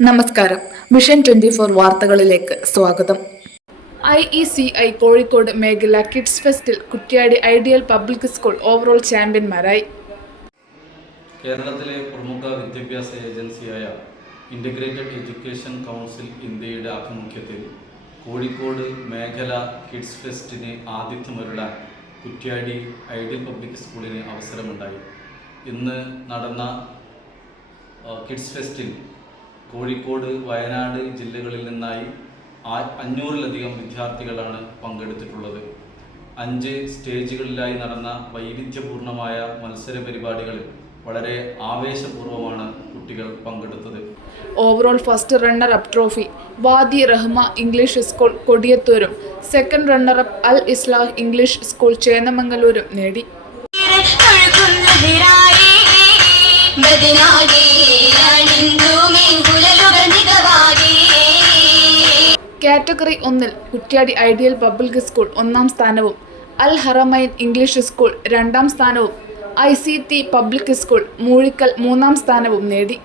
നമസ്കാരം. Mission twenty four വാർത്തകളിലേക്ക് സ്വാഗതം. I E C I Kozhikode മേഖല kids ഫെസ്റ്റിൽ Kuttiady ideal public school overall ചാമ്പ്യന്മാരായി. കേരളത്തിലെ പ്രമുഖ വിദ്യാഭ്യാസ ഏജൻസിയായ ഇന്റഗ്രേറ്റഡ് എഡ്യൂക്കേഷൻ കൗൺസിൽ ഇന്ത്യയുടെ ആഭിമുഖ്യത്തിൽ കോഴിക്കോട് മേഖല കിഡ്സ് ഫെസ്റ്റിന് ആതിഥ്യമരുളാൻ കുറ്റ്യാടി ഐഡിയൽ പബ്ലിക് സ്കൂളിന് അവസരമുണ്ടായി. ഇന്ന് നടന്ന കിഡ്സ് ഫെസ്റ്റിൽ കോഴിക്കോട് വയനാട് ജില്ലകളിൽ നിന്നായി അഞ്ഞൂറിലധികം വിദ്യാർത്ഥികളാണ് പങ്കെടുത്തിട്ടുള്ളത്. അഞ്ച് സ്റ്റേജുകളിലായി നടന്ന വൈവിധ്യപൂർണമായ മത്സര പരിപാടികളിൽ വളരെ ആവേശപൂർവമാണ് കുട്ടികൾ പങ്കെടുത്തത്. Overall first runner up trophy Wadi Rahma English school കൊടിയത്തൂരും. Second runner up Al Islah English school ചേന്നമംഗലൂരും നേടി. കാറ്റഗറി ഒന്നിൽ കുറ്റ്യാടി ഐഡിയൽ പബ്ലിക് സ്കൂൾ ഒന്നാം സ്ഥാനവും അൽ ഹറമൈൻ ഇംഗ്ലീഷ് സ്കൂൾ രണ്ടാം സ്ഥാനവും I C T public school Moozhikkal മൂന്നാം സ്ഥാനവും നേടി.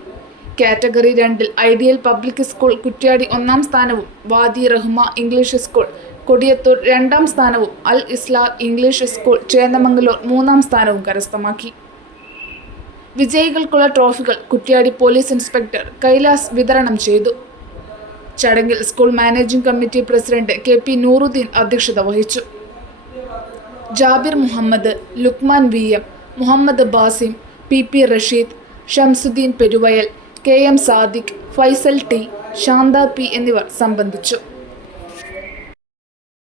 കാറ്റഗറി രണ്ടിൽ ഐഡിയൽ പബ്ലിക് സ്കൂൾ കുറ്റ്യാടി ഒന്നാം സ്ഥാനവും വാദി റഹ്മ ഇംഗ്ലീഷ് സ്കൂൾ കൊടിയത്തൂർ രണ്ടാം സ്ഥാനവും അൽ ഇസ്ലാം ഇംഗ്ലീഷ് സ്കൂൾ ചേന്നമംഗലൂർ മൂന്നാം സ്ഥാനവും കരസ്ഥമാക്കി. വിജയികൾക്കുള്ള ട്രോഫികൾ കുറ്റ്യാടി പോലീസ് ഇൻസ്പെക്ടർ കൈലാസ് വിതരണം ചെയ്തു. ചടങ്ങിൽ school managing committee president K P Nooruddeen അധ്യക്ഷത വഹിച്ചു. Jabir Muhammad Luqman V M Muhammad Basim P P Rasheed Shamsuddeen Peruvayal K M Sadiq Faisal T Shantha P എന്നിവർ സംബന്ധിച്ചു.